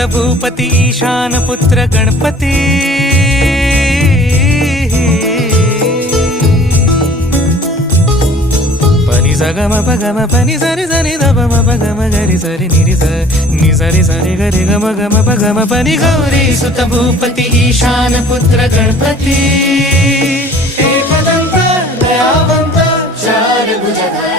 सुत भूपती ईशान पुत्र गणपती पनि सगम पगम पनि सरि सरि दपम पगम गरि सरि निरि स नि सरि सरि गरि गम गम पगम पनि गौरी सुत भूपती ईशान पुत्र गणपती एकदंत दयावंत चार भुजधारी